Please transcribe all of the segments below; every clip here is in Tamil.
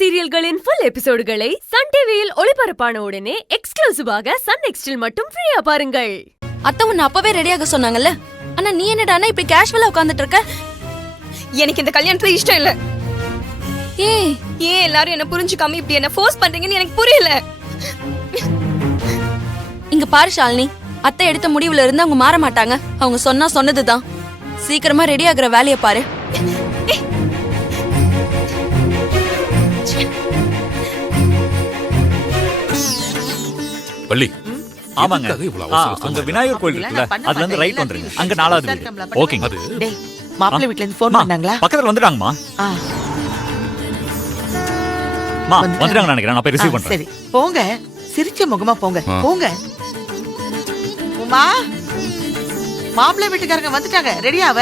சீரியல்களின் ஃபுல் எபிசோடுகளை சன் டிவியில் ஒளிபரப்பான உடனே எக்ஸ்க்ளூசிவாக சன் நெக்ஸ்டில் மட்டும் ஃப்ரீயா பாருங்கள். அத்தை உன்னை அப்பவே ரெடியாக சொன்னாங்கல்ல, ஆனா நீ என்னடானா இப்படி கேஷுவலா உட்கார்ந்துட்டு இருக்க? எனக்கு இந்த கல்யாணத்துல இஷ்டம் இல்ல. ஏன் எல்லாரும் என்ன புரிஞ்சுக்காம இப்படி என்ன ஃபோர்ஸ் பண்றீங்கன்னு எனக்கு புரியல. இங்க பாரு ஷாலினி, அத்தை எடுத்த முடிவுல இருந்து அவங்க மாற மாட்டாங்க. அவங்க சொன்னா சொன்னதுதான். சீக்கிரமா ரெடி ஆகுற வேலைய பாரு. பள்ளி ஆமாங்க. அங்க விநாயகர் கோயில் இருக்குல்ல, அதுல இருந்து ரைட் வந்துருங்க. அங்க 4வது வீடு. ஓகேங்க. அது டேய் மாப்பிள்ளை வீட்ல இருந்து ஃபோன் பண்ணாங்களா? பக்கத்துல வந்துட்டாங்கம்மா. வந்துட்டாங்க நினைக்கிறேன். நான் போய் ரிசீவ் பண்றேன். சரி போங்க, சிரிச்ச முகமா போங்க. போங்க உமா, மாப்பிள்ளை வீட்டுக்காரங்க வந்துட்டாங்க. ரெடியாவ?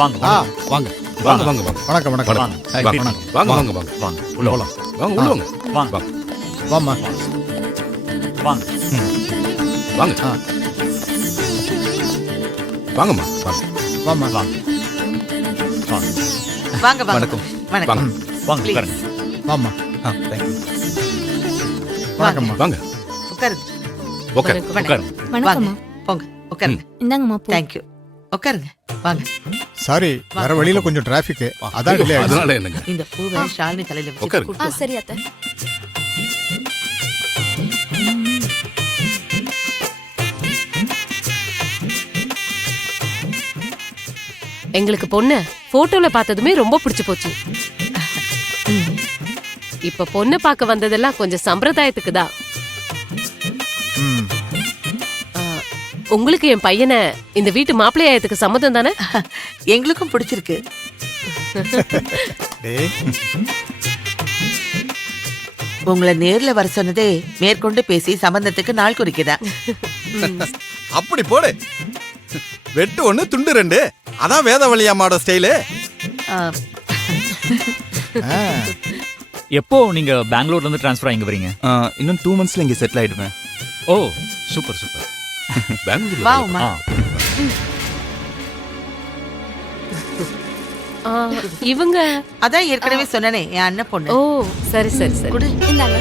வாங்க வாங்க வாங்க வாங்க வாங்க. வணக்கம் வணக்கம். வாங்க வாங்க வாங்க வாங்க வாங்க உள்ள போலாம். வாங்க உள்ள வாங்க. வாங்க வாமா வாங்க வாங்க வாங்கம்மா வாங்க வாமா வாங்க வாங்க வாங்க. வணக்கம். வணக்கம். வாங்க உட்காருங்க. வாமா. Thank you. வணக்கம்மா. வாங்க உட்காருங்க. உட்காருங்க. உட்காருங்க. வாங்க போங்க உட்காருங்க. இந்தாங்கம்மா. Thank you. உட்காருங்க. வாங்க. சாரி, வர வழியில கொஞ்சம் டிராபிக், அதான் டிலே ஆயிடுச்சு. அதனால என்னங்க? இந்த பூவை ஷாலினி தலையில வச்சு உட்காருங்க. கூட்டு வா. சரி அத்தை. எங்களுக்கு பொண்ணு போட்டோல பார்த்ததுமே ரொம்ப பிடிச்சு போச்சு. இப்ப பொண்ணு பார்க்க வந்ததெல்லாம் கொஞ்சம் சம்பிரதாயத்துக்கு தான். ம். உங்களுக்கு என் பையனை இந்த வீட்டு மாப்பிள்ளையாயத்துக்கு சம்மதம் தானே? எங்களுக்கும் பிடிச்சிருக்கு. டேய், உங்களை நேர்ல வர சொன்னதே மேற்கொண்டு பேசி சம்பந்தத்துக்கு நாள் குறிக்குதா? அப்படி போடு. வெட்டு 1 துண்டு 2, அதான் வேதவழி அம்மாவோட ஸ்டைலு. எப்போ நீங்க பெங்களூர்ல இருந்து ட்ரான்ஸ்ஃபர் ஆகி வரீங்க? இன்னும் 2 monthsல இங்க செட்டில் ஆயிடுவேன். ஓ சூப்பர் சூப்பர். பெங்களூர்ல வா உமா. இவங்க அதான் ஏற்கனவே சொன்னனே, என் அண்ணன் பொண்ணு. ஓ சரி சரி சரி. குடு. இந்தாங்க.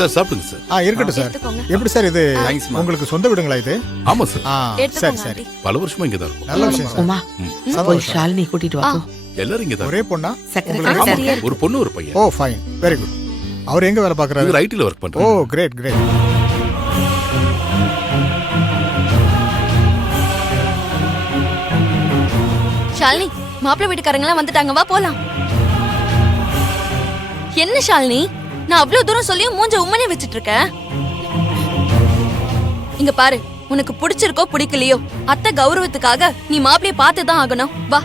சார் சாப்பிடுங்க சார். இருக்கட்டும் சார். எடுத்துக்கோங்க. எப்படி சார் இது தேங்க்ஸ்மா. உங்களுக்கு சொந்த வீடுங்களா இது? ஆமா சார். சரி எடுத்துக்கோங்க சரி. ஆண்டி. பல வருஷமா இங்க தான் இருக்கும். நல்ல விஷயம் சார். உமா போய் ஷாலினி கூட்டிட்டு வா. போ. எல்லாரும் இங்க தான். ஒரே பொண்ணா? சக்கரை ஆமா, சரி. ஒரு பொண்ணு ஒரு பையன். ஓ ஃபைன், வெரி குட். அவர் எங்க வேலை பார்க்கறாரு? இவர் ஐடில வர்க் ஓ பண்றாரு. Great great. ஷாலினி, மாப்பிள்ளை வீட்டுக்காரங்க எல்லாம் வந்துட்டாங்க. வா போலாம். என்ன ஷாலினி, நான் அவ்வளவு தூரம் சொல்லியும் மூஞ்ச உம்மனே வச்சிட்டு இருக்க? இங்க பாரு, உனக்கு பிடிச்சிருக்கோ பிடிக்கலையோ, அத்தை கௌரவத்துக்காக நீ மாப்பிளைய பார்த்துதான் ஆகணும். வா,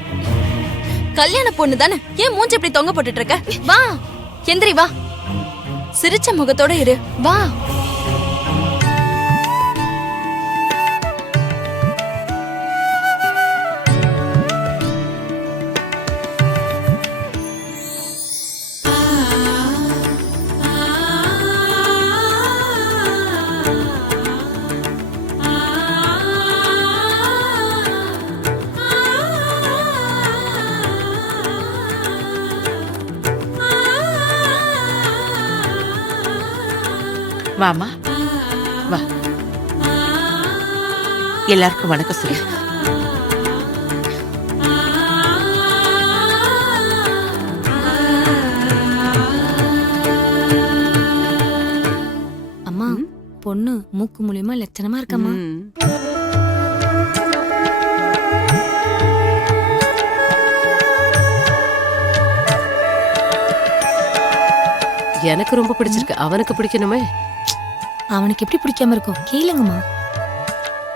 கல்யாண பொண்ணு தானே, ஏன் மூஞ்ச இப்படி தொங்க போட்டுட்டு இருக்க? வா எந்திரி, வா. சிரிச்ச முகத்தோட இரு. வா. வாமா வா. எல்லாருக்கும் வணக்கம் சொல்லு. அம்மா, பொண்ணு மூக்கு மூலியமா லட்சணமா இருக்கம்மா. எனக்கு ரொம்ப பிடிச்சிருக்கு. அவனுக்கு பிடிக்கணுமே. அவனுக்கு எப்படி பிடிக்காம இருக்கும்? கேளுங்கம்மா.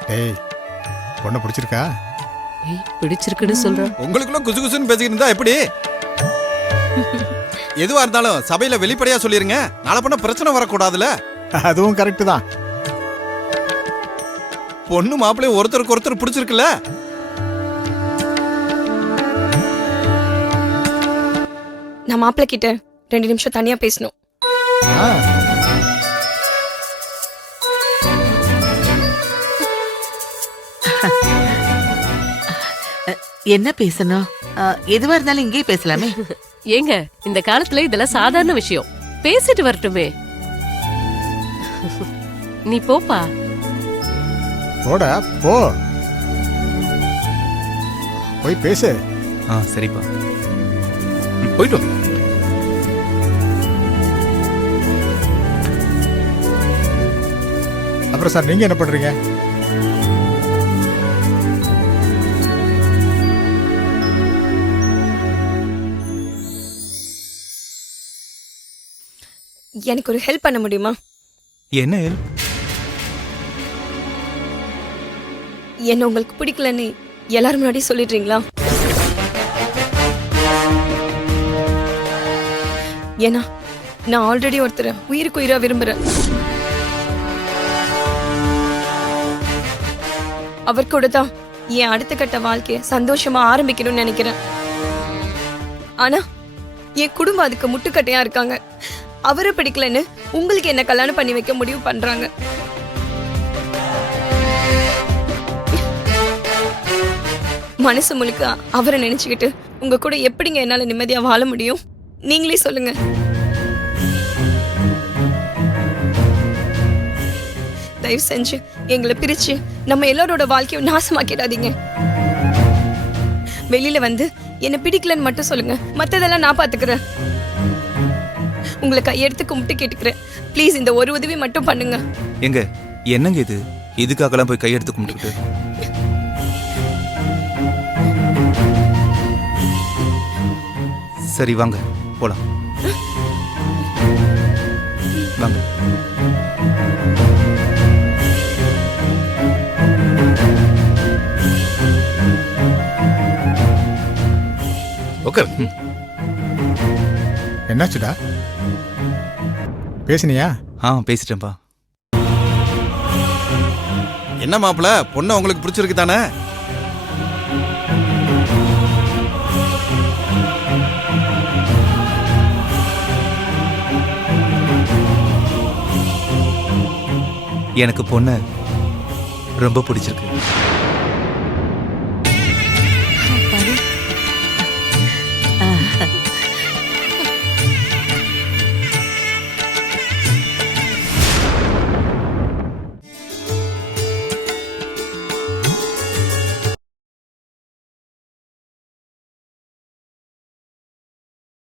டேய், பொண்ணு பிடிச்சிருக்கா? பிடிச்சிருக்குன்னு சொல்றேன். உங்களுக்குள்ள குசு குசுன்னு பேசிக்கிட்டு இருந்தா எப்படி? எதுவா இருந்தாலும் சபையில வெளிப்படையா சொல்லிருங்க. நாளை பண்ண பிரச்சனை வரக்கூடாதுல. அதுவும் கரெக்ட் தான். பொண்ணு மாப்பிள்ளை ஒருத்தருக்கு ஒருத்தர் பிடிச்சிருக்குல்ல. நான் மாப்பிள்ளை கிட்ட 2 நிமிஷம் தனியா பேசணும். ஆ, என்ன பேசணும்? எதுவா இருந்தாலும் இங்கே பேசலாமே. ஏங்க இந்த காலத்துல இதெல்லாம் சாதாரண விஷயம். பேசிட்டு வரட்டுமே. நீ போப்பா. போடா போ, போய் பேசு. சரிப்பா. போயிட்டு வாங்க. அப்புறம் சார் நீங்க என்ன பண்றீங்க? எனக்கு ஒரு ஹெல்ப் பண்ண முடியுமா? என்ன help? என்ன உங்களுக்கு பிடிக்கலன்னு எல்லாரும் முன்னாடி சொல்லிடுறீங்களா? ஏன்னா நான் ஆல்ரெடி ஒருத்தரை உயிருக்கு உயிரா விரும்புறேன். அவர் கூட தான் என் அடுத்த கட்ட வாழ்க்கைய சந்தோஷமா ஆரம்பிக்கணும்னு நினைக்கிறேன். ஆனா என் குடும்பம் அதுக்கு முட்டுக்கட்டையா இருக்காங்க. அவரை பிடிக்கலன்னு உங்களுக்கு என்ன கல்யாணம் பண்ணி வைக்க முடிவு பண்றாங்க. மனசு முழுக்க அவரை நினைச்சுக்கிட்டு உங்க கூட எப்படிங்க என்னால நிம்மதியா வாழ முடியும்? நீங்களே சொல்லுங்க. தயவு செஞ்சு எங்களை பிரிச்சு நம்ம எல்லாரோட வாழ்க்கையும் நாசமாக்கிடாதீங்க. வெளியில வந்து என்ன பிடிக்கலன்னு மட்டும் சொல்லுங்க, மத்ததெல்லாம் நான் பாத்துக்கிறேன். உங்களை கையெடுத்து கும்பிட்டு கேட்டுக்கிறேன், ப்ளீஸ் இந்த ஒரு உதவி மட்டும் பண்ணுங்க. எங்க என்னங்க இது? இதுக்காகலாம் போய் கையெடுத்து கும்பிட்டுக்கிட்டு? சரி வாங்க போலாம். வாங்க. உட்காரு. என்னாச்சுடா? பேசுனியா? பேசிட்டேன்ப்பா. என்ன மாப்பிள்ள, பொண்ணு உங்களுக்கு பிடிச்சிருக்கு தானே? எனக்கு பொண்ணு ரொம்ப பிடிச்சிருக்கு.